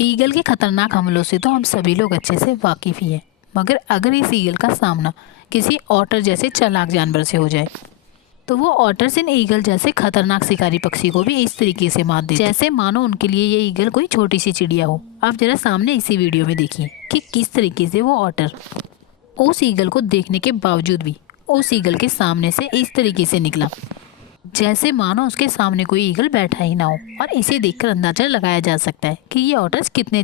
Eagle के खतरनाक हमलों से तो हम सभी लोग अच्छे से वाकिफ ही हैं, मगर अगर इस ईगल का सामना किसी ऑटर जैसे चालाक जानवर से हो जाए तो वो ऑटर्स इन ईगल जैसे खतरनाक शिकारी पक्षी को भी इस तरीके से मार देते जैसे मानो उनके लिए ये ईगल कोई छोटी सी चिड़िया हो। आप जरा सामने इसी वीडियो में देखिए कि किस तरीके से वो ऑटर उस ईगल को देखने के बावजूद भी उस ईगल के सामने से इस तरीके से निकला जैसे मानो उसके सामने कोई ईगल बैठा ही ना हो। और इसे देखकर अंदाजा लगाया जा सकता है कि ये ऑटर्स कितने